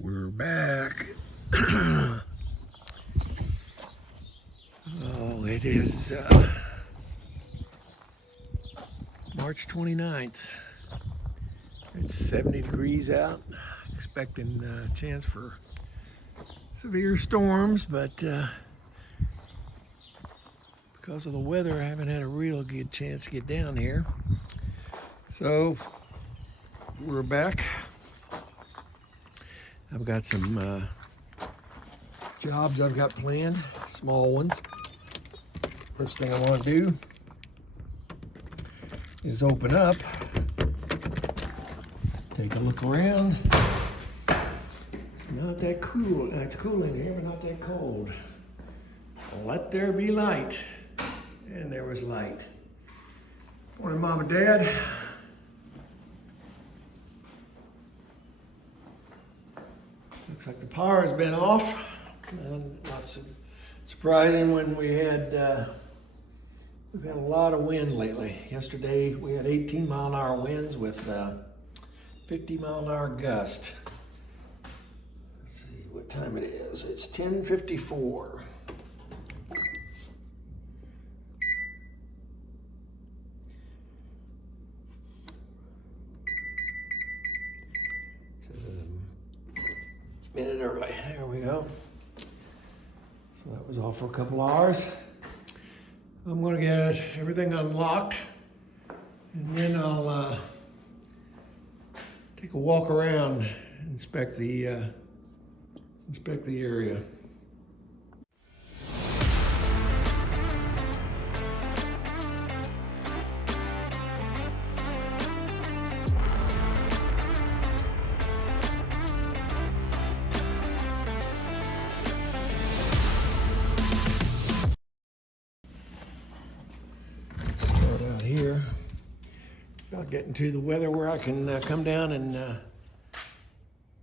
We're back. Oh, it is March 29th. It's 70 degrees out. Expecting a chance for severe storms, but because of the weather, I haven't had a real good chance to get down here. So we're back. I've got some jobs I've got planned, small ones. First thing I want to do is open up, take a look around. It's not that cool. It's cool in here, but not that cold. Let there be light. And there was light. Morning, Mom and Dad. Looks like the power has been off. Not surprising when we've had a lot of wind lately. Yesterday we had 18-mile-an-hour winds with 50-mile-an-hour gust. Let's see what time it is. It's 10:54. Minute early. There we go. So that was off for a couple hours. I'm going to get everything unlocked, and then I'll take a walk around, inspect the area. Here, about getting to the weather where I can come down and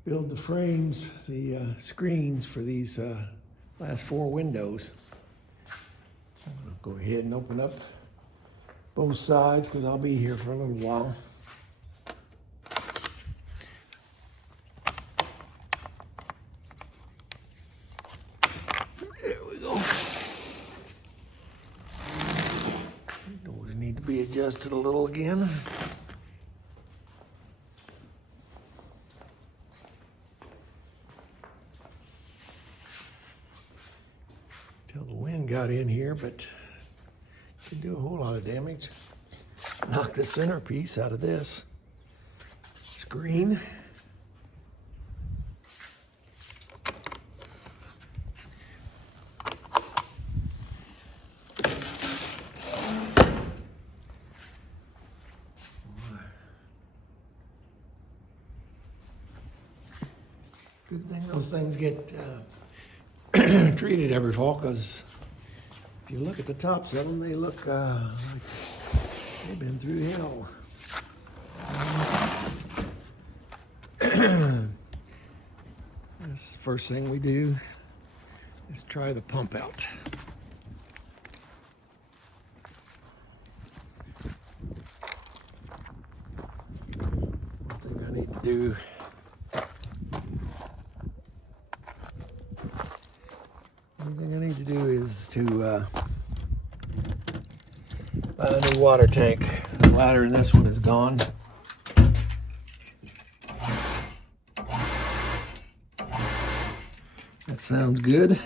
build the frames, the screens for these last 4 windows. I'm gonna go ahead and open up both sides because I'll be here for a little while. There we go. Need to be adjusted a little again. Till the wind got in here, but didn't do a whole lot of damage. Knocked the centerpiece out of this screen. Good thing those things get treated every fall, because if you look at the tops of them, they look like they've been through hell. That's the first thing we do is try the pump out. One thing I need to do is to buy a new water tank. The ladder in this one is gone. That sounds good.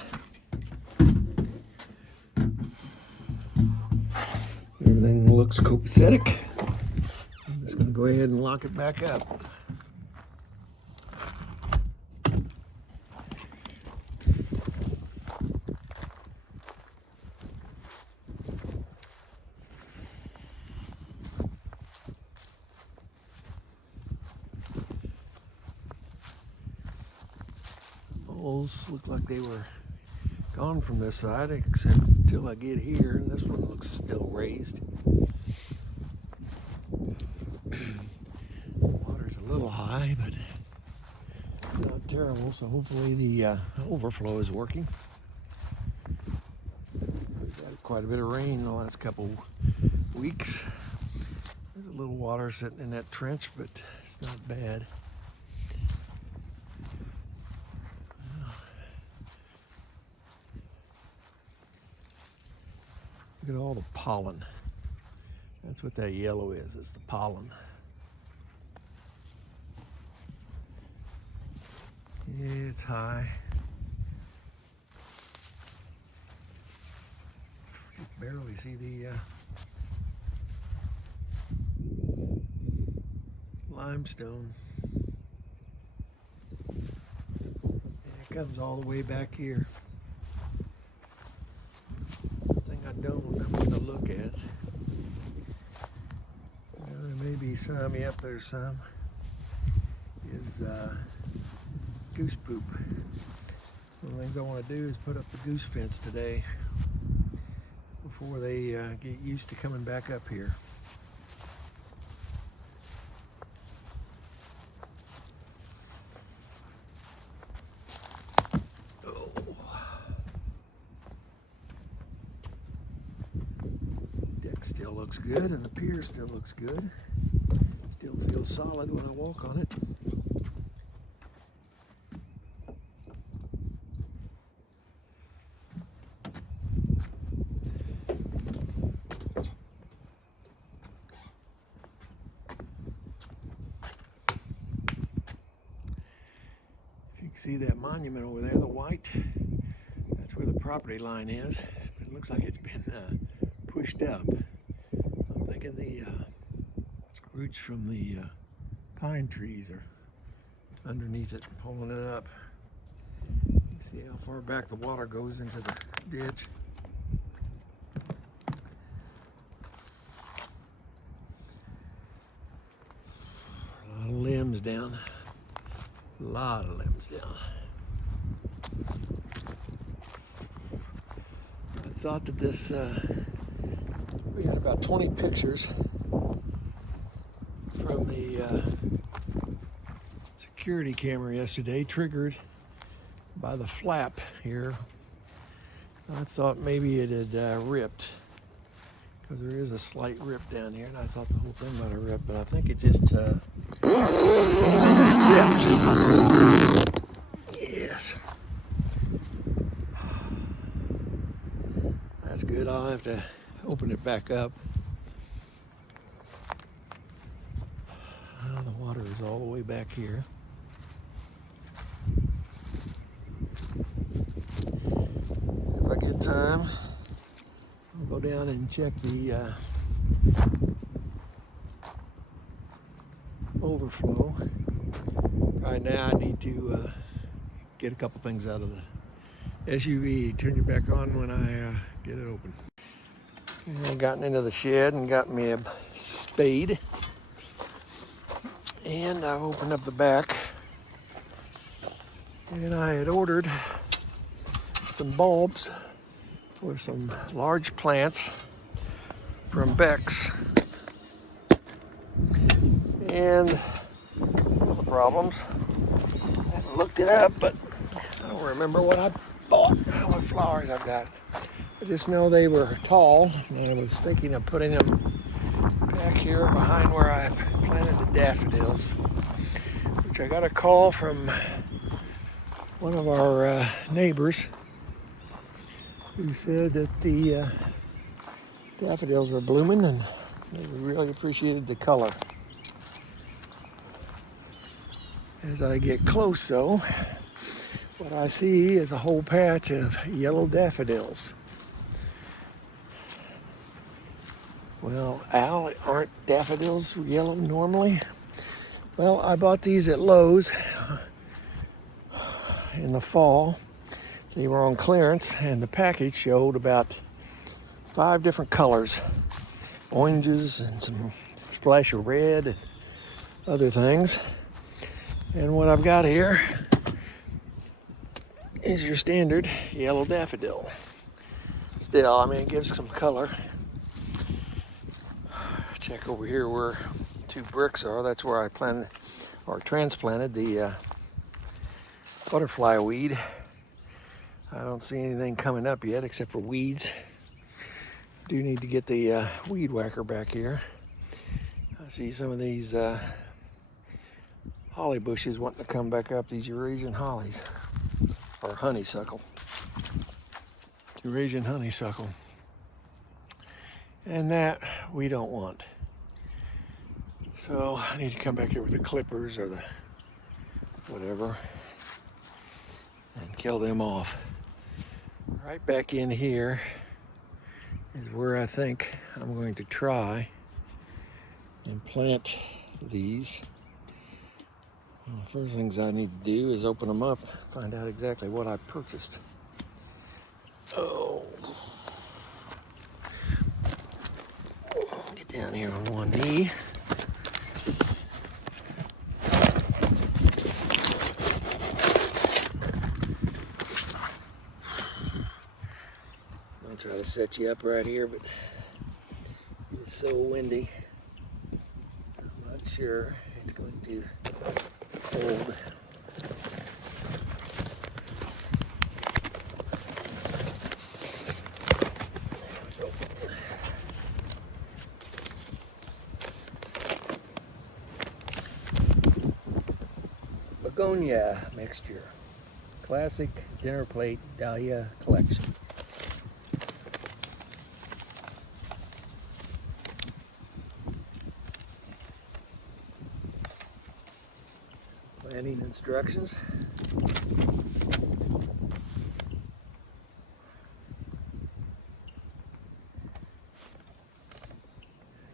Everything looks copacetic. I'm just going to go ahead and lock it back up. Poles look like they were gone from this side, except until I get here, and this one looks still raised. Water's a little high, but it's not terrible, so hopefully the overflow is working. We've had quite a bit of rain the last couple weeks. There's a little water sitting in that trench, but it's not bad. Look at all the pollen. That's what that yellow is, it's the pollen. It's high. You can barely see the limestone. And it comes all the way back here. The thing I don't want to look at. There may be some, yep, there's some. Is goose poop. One of the things I want to do is put up the goose fence today before they get used to coming back up here. Oh. Deck still looks good and the pier still looks good. Still feels solid when I walk on it. See that monument over there, the white? That's where the property line is. It looks like it's been pushed up. I'm thinking the roots from the pine trees are underneath it, pulling it up. You see how far back the water goes into the ditch. A lot of limbs down. A lot of limbs down. I thought that this, we had about 20 pictures from the security camera yesterday, triggered by the flap here. I thought maybe it had ripped, because there is a slight rip down here, and I thought the whole thing might have ripped, but I think it just zipped. Yes. That's good. I'll have to open it back up. The water is all the way back here. If I get time, I'll go down and check the overflow. Right now I need to get a couple things out of the SUV. Turn it back on when I get it open. I gotten into the shed and got me a spade. And I've opened up the back. And I had ordered some bulbs for some large plants from Beck's. And the problems. I haven't looked it up, but I don't remember what I bought, what flowers I've got. I just know they were tall, and I was thinking of putting them back here behind where I planted the daffodils, which I got a call from one of our neighbors who said that the daffodils were blooming and they really appreciated the color. As I get close, though, what I see is a whole patch of yellow daffodils. Well, Al, aren't daffodils yellow normally? Well, I bought these at Lowe's in the fall. They were on clearance, and the package showed about 5 different colors. Oranges and some splash of red and other things. And what I've got here is your standard yellow daffodil. Still, I mean, it gives some color. Check over here where 2 bricks are. That's where I planted or transplanted the butterfly weed. I don't see anything coming up yet except for weeds. Do need to get the weed whacker back here. I see some of these holly bushes wanting to come back up, these Eurasian hollies, or honeysuckle. Eurasian honeysuckle. and that we don't want. So I need to come back here with the clippers or the whatever and kill them off. Right back in here is where I think I'm going to try and plant these. Well, the first things I need to do is open them up, find out exactly what I purchased. Oh, get down here on one knee. I'll try to set you up right here, but it's so windy. I'm not sure it's going to hold. Begonia mixture, classic dinner plate dahlia collection. Planting instructions.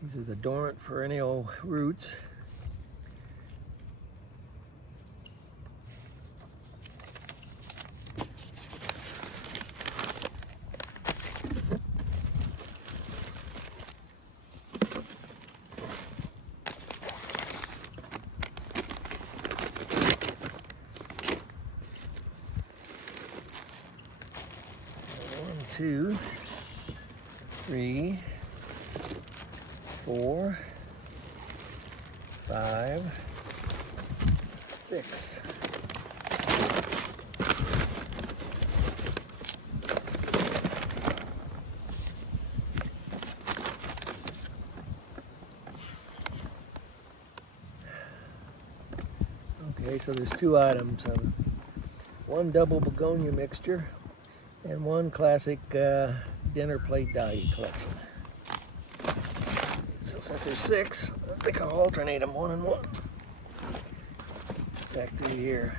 These are the dormant perennial roots. Two, three, 4, 5, 6. Okay, so there's 2 items. One double begonia mixture and one classic dinner plate dahlia collection. So since there's 6, I think I'll alternate them 1 and 1. Back through here.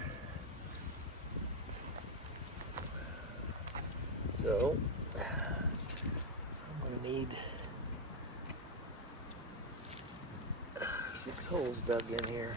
So I'm going to need 6 holes dug in here.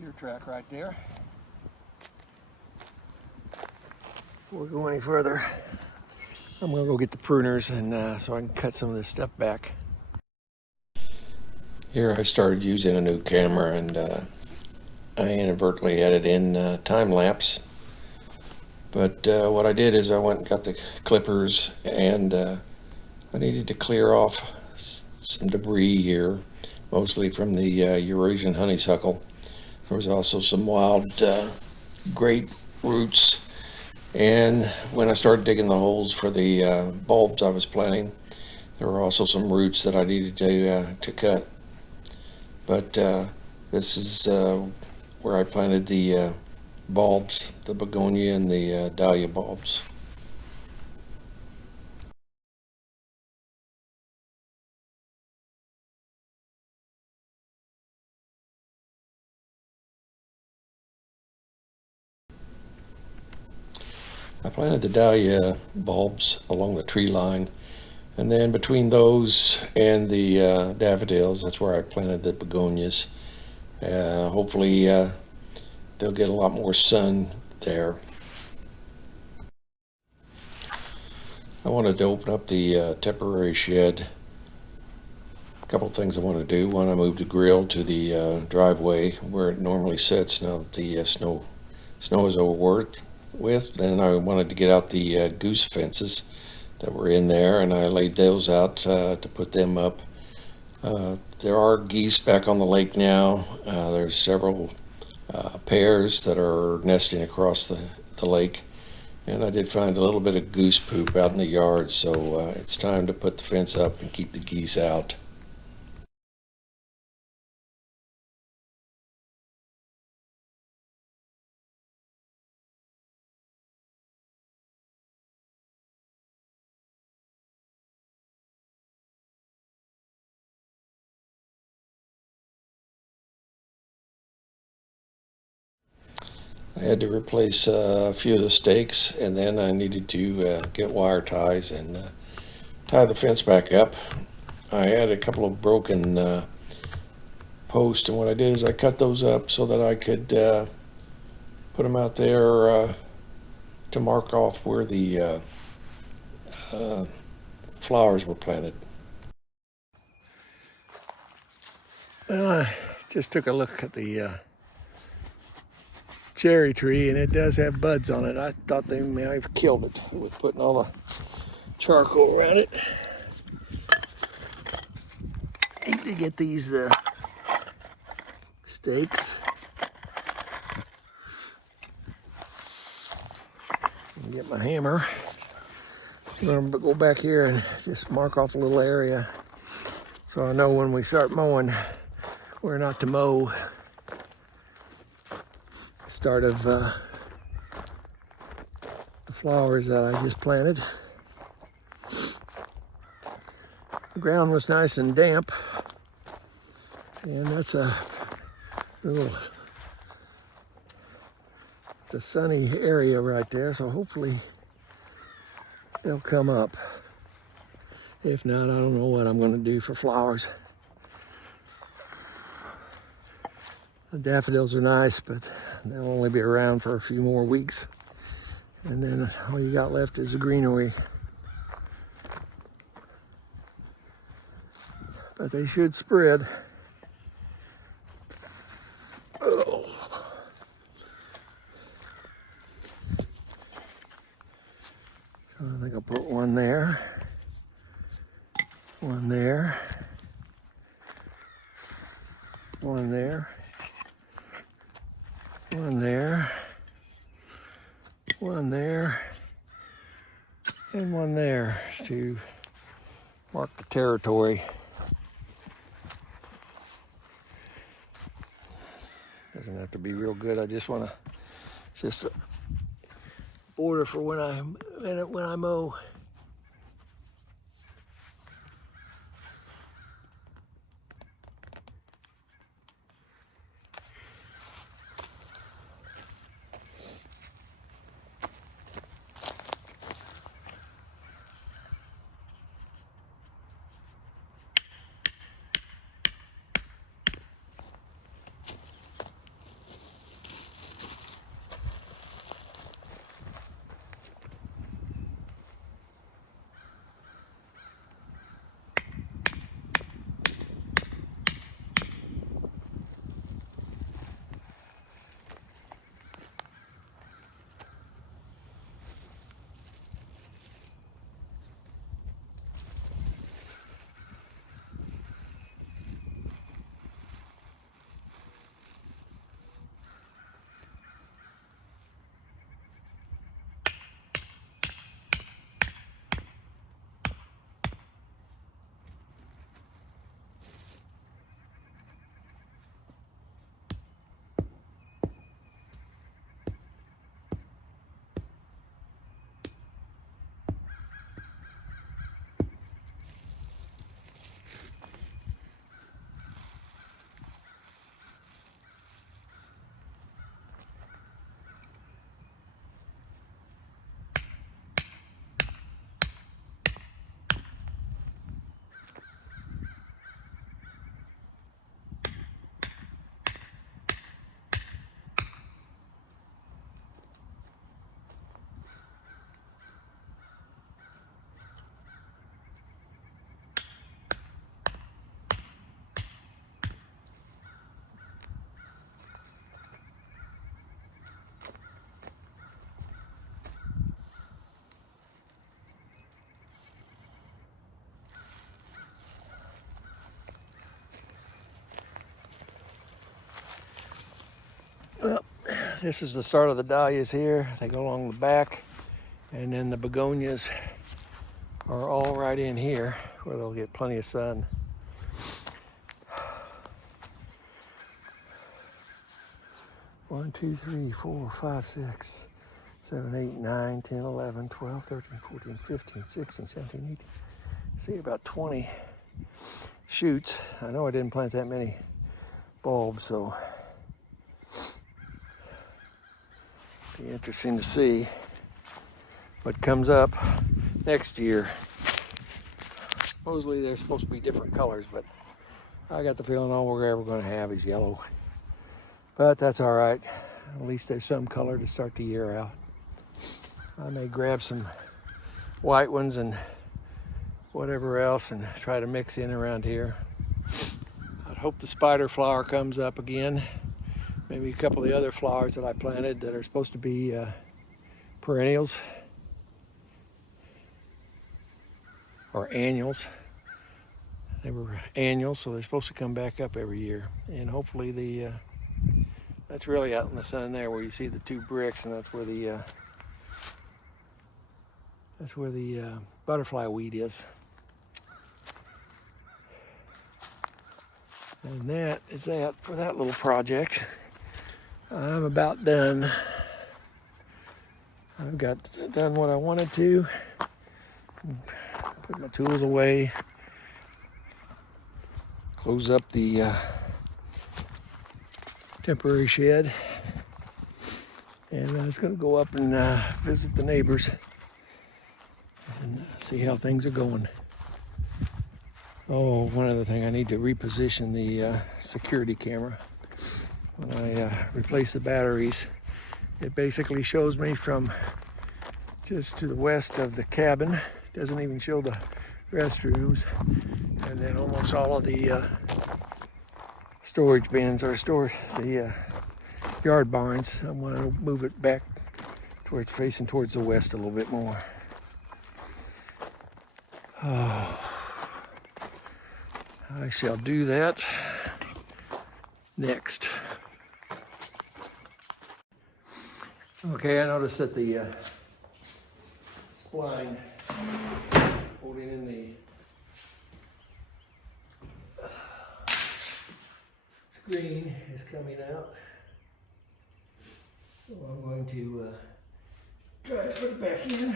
Deer track right there. Before we go any further, I'm going to go get the pruners and so I can cut some of this stuff back. Here I started using a new camera and I inadvertently added in time lapse. But what I did is I went and got the clippers and I needed to clear off some debris here, mostly from the Eurasian honeysuckle. There was also some wild grape roots, and when I started digging the holes for the bulbs I was planting, there were also some roots that I needed to cut. But this is where I planted the bulbs, the begonia and the dahlia bulbs. I planted the dahlia bulbs along the tree line, and then between those and the daffodils, that's where I planted the begonias. Hopefully they'll get a lot more sun there. I wanted to open up the temporary shed. A couple of things I want to do. One, I moved the grill to the driveway where it normally sits now that the snow is over with. Then I wanted to get out the goose fences that were in there, and I laid those out to put them up. There are geese back on the lake now. There's several pairs that are nesting across the lake. And I did find a little bit of goose poop out in the yard, so it's time to put the fence up and keep the geese out. I had to replace a few of the stakes, and then I needed to get wire ties and tie the fence back up. I had a couple of broken posts, and what I did is I cut those up so that I could put them out there to mark off where the uh, flowers were planted. Well, I just took a look at the cherry tree, and it does have buds on it. I thought they may have killed it with putting all the charcoal around it. Need to get these stakes. Get my hammer. I'm gonna go back here and just mark off a little area so I know when we start mowing where not to mow. Start of the flowers that I just planted. The ground was nice and damp, and that's a little, it's a sunny area right there, so hopefully they'll come up. If not, I don't know what I'm going to do for flowers. The daffodils are nice, but they'll only be around for a few more weeks. And then all you got left is the greenery. But they should spread. Oh. So I think I'll put one there. One there. One there. One there. One there. And one there to mark the territory. Doesn't have to be real good. I just want to, it's just a border for when I mow. Well, this is the start of the dahlias here. They go along the back, and then the begonias are all right in here where they'll get plenty of sun. One, two, three, 4, 5, 6, 7, 8, 9, 10, 11, 12, 13, 14, 15, 16, 17, 18. See about 20 shoots. I know I didn't plant that many bulbs, so be interesting to see what comes up next year. Supposedly they're supposed to be different colors, but I got the feeling all we're ever going to have is yellow. But that's all right. At least there's some color to start the year out. I may grab some white ones and whatever else and try to mix in around here. I hope the spider flower comes up again. Maybe a couple of the other flowers that I planted that are supposed to be perennials or annuals. They were annuals, so they're supposed to come back up every year. And hopefully that's really out in the sun there where you see the 2 bricks, and that's where the butterfly weed is. And that is that for that little project. I'm about done. I've got done what I wanted to. Put my tools away. Close up the temporary shed. And I was going to go up and visit the neighbors and see how things are going. Oh, one other thing, I need to reposition the security camera. When I replace the batteries, it basically shows me from just to the west of the cabin. It doesn't even show the restrooms. And then almost all of the storage bins are stored, the yard barns. I'm going to move it back towards facing towards the west a little bit more. Oh, I shall do that next. Okay, I noticed that the spline holding in the screen is coming out. So I'm going to try to put it back in.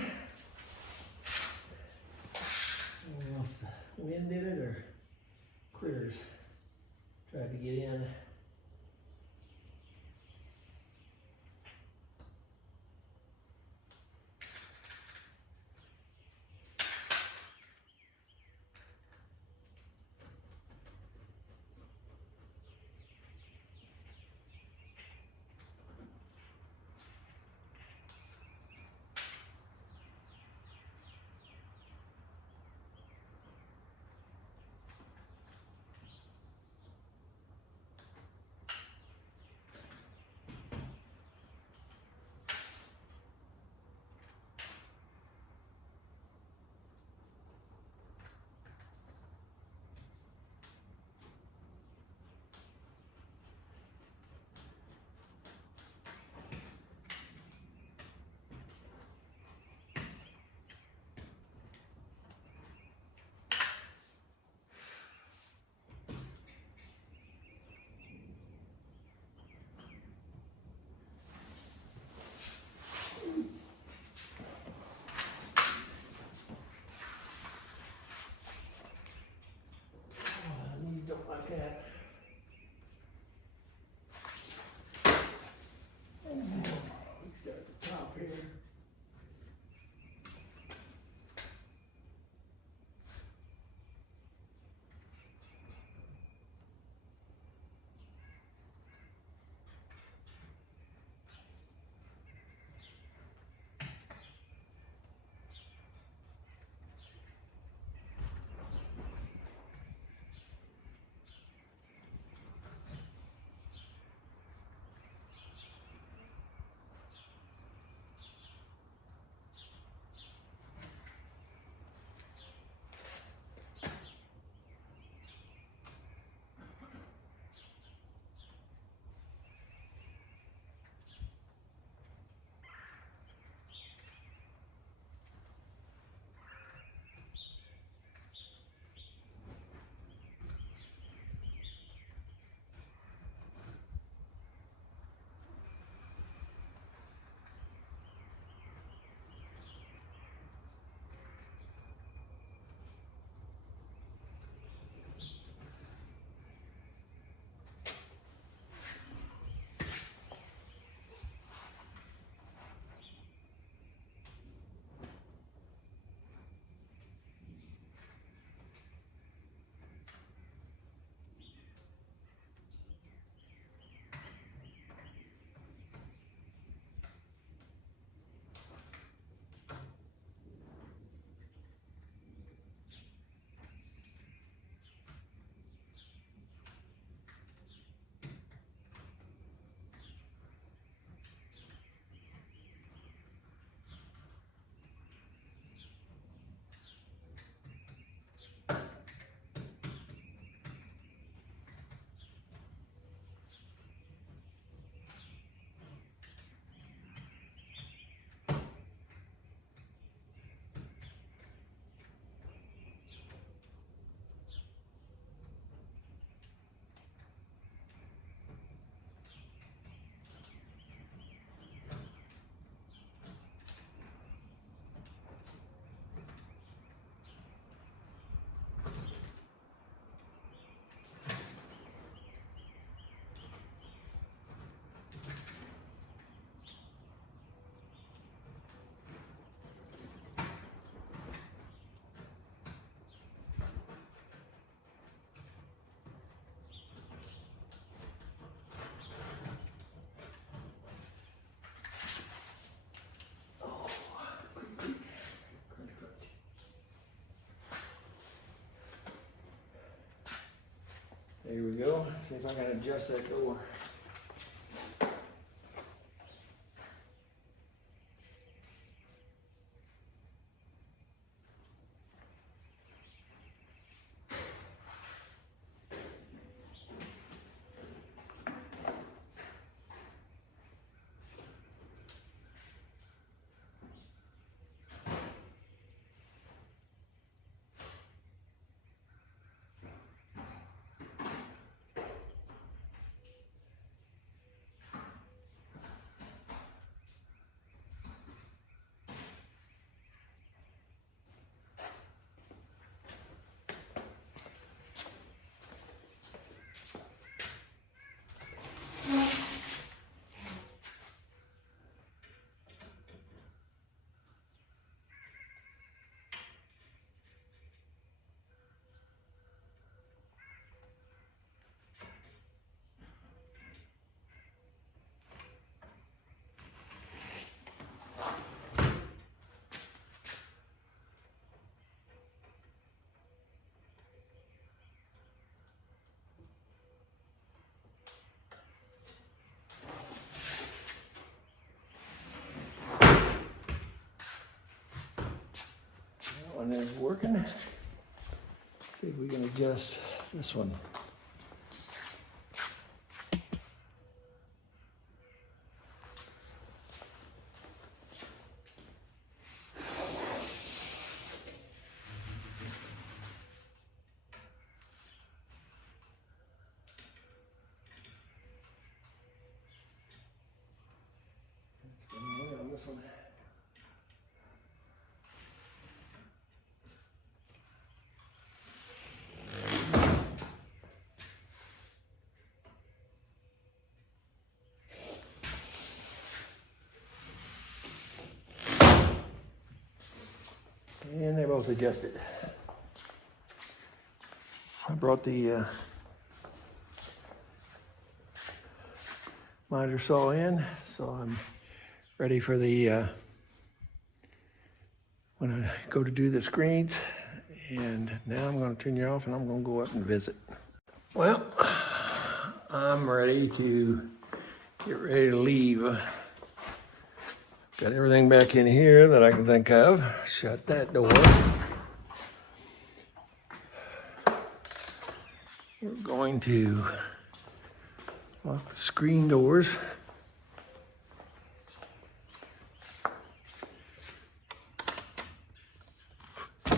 I don't know if the wind did it or critters tried to get in. There we go. See if I can adjust that door. That one is working. Let's see if we can adjust this one. On this one. And they both adjusted. I brought the miter saw in, so I'm ready for the when I go to do the screens. And now I'm going to turn you off and I'm going to go up and visit. Well, I'm ready to get ready to leave. Got everything back in here that I can think of. Shut that door. We're going to lock the screen doors. There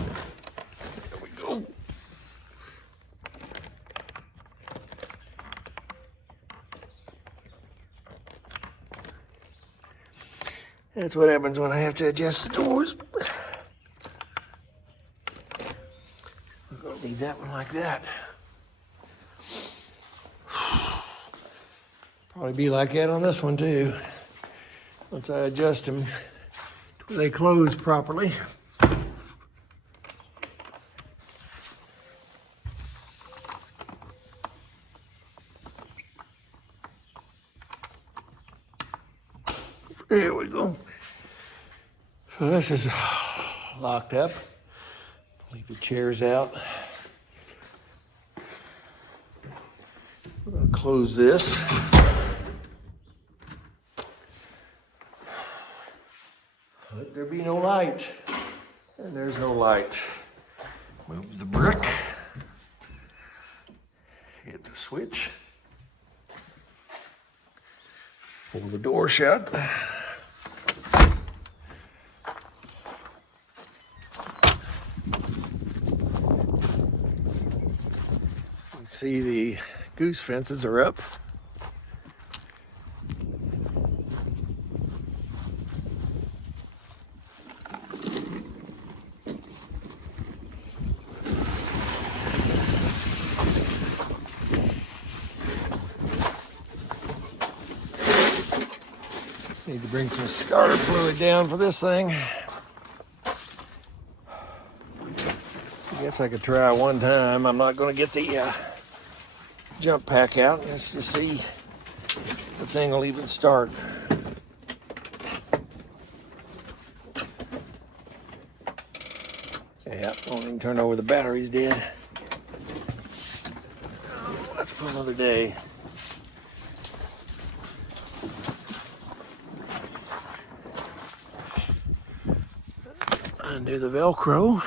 we go. That's what happens when I have to adjust the doors. I'm gonna leave that one like that. Probably be like that on this one too. Once I adjust them, they close properly. There we go. So this is locked up. Leave the chairs out. We're going to close this. Let there be no light. And there's no light. Move the brick. Hit the switch. Pull the door shut. See, the goose fences are up. Need to bring some starter fluid down for this thing. I guess I could try one time. I'm not going to get the jump pack out just to see if the thing will even start. Yeah, won't even turn over. The battery's dead. Let's for another day. Undo the Velcro.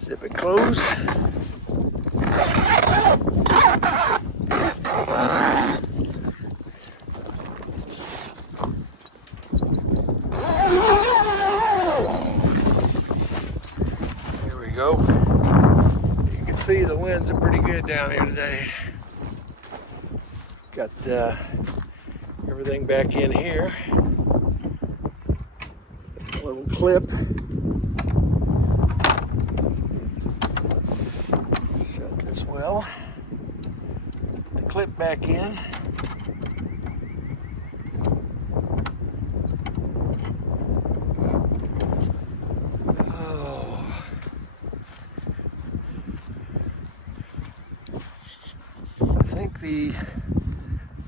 Zip it closed. There we go. You can see the winds are pretty good down here today. Got everything back in here. A little clip. Shut this well. Put the clip back in. Oh. I think the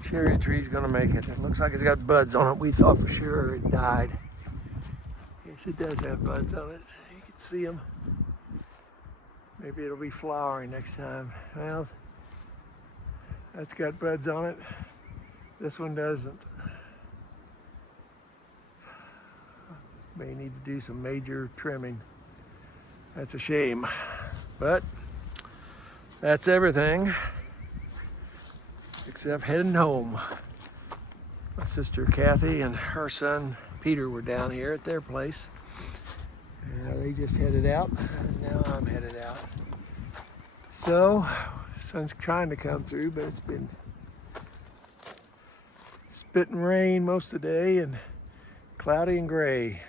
cherry tree's gonna make it. It looks like it's got buds on it. We thought for sure it died. Yes, it does have buds on it. You can see them. Maybe it'll be flowering next time. Well, that's got buds on it. This one doesn't. May need to do some major trimming. That's a shame. But that's everything except heading home. My sister Kathy and her son Peter were down here at their place. They just headed out, and now I'm headed out. So, the sun's trying to come through, but it's been spitting rain most of the day and cloudy and gray.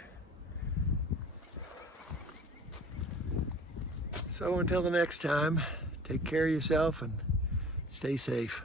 So until the next time, take care of yourself and stay safe.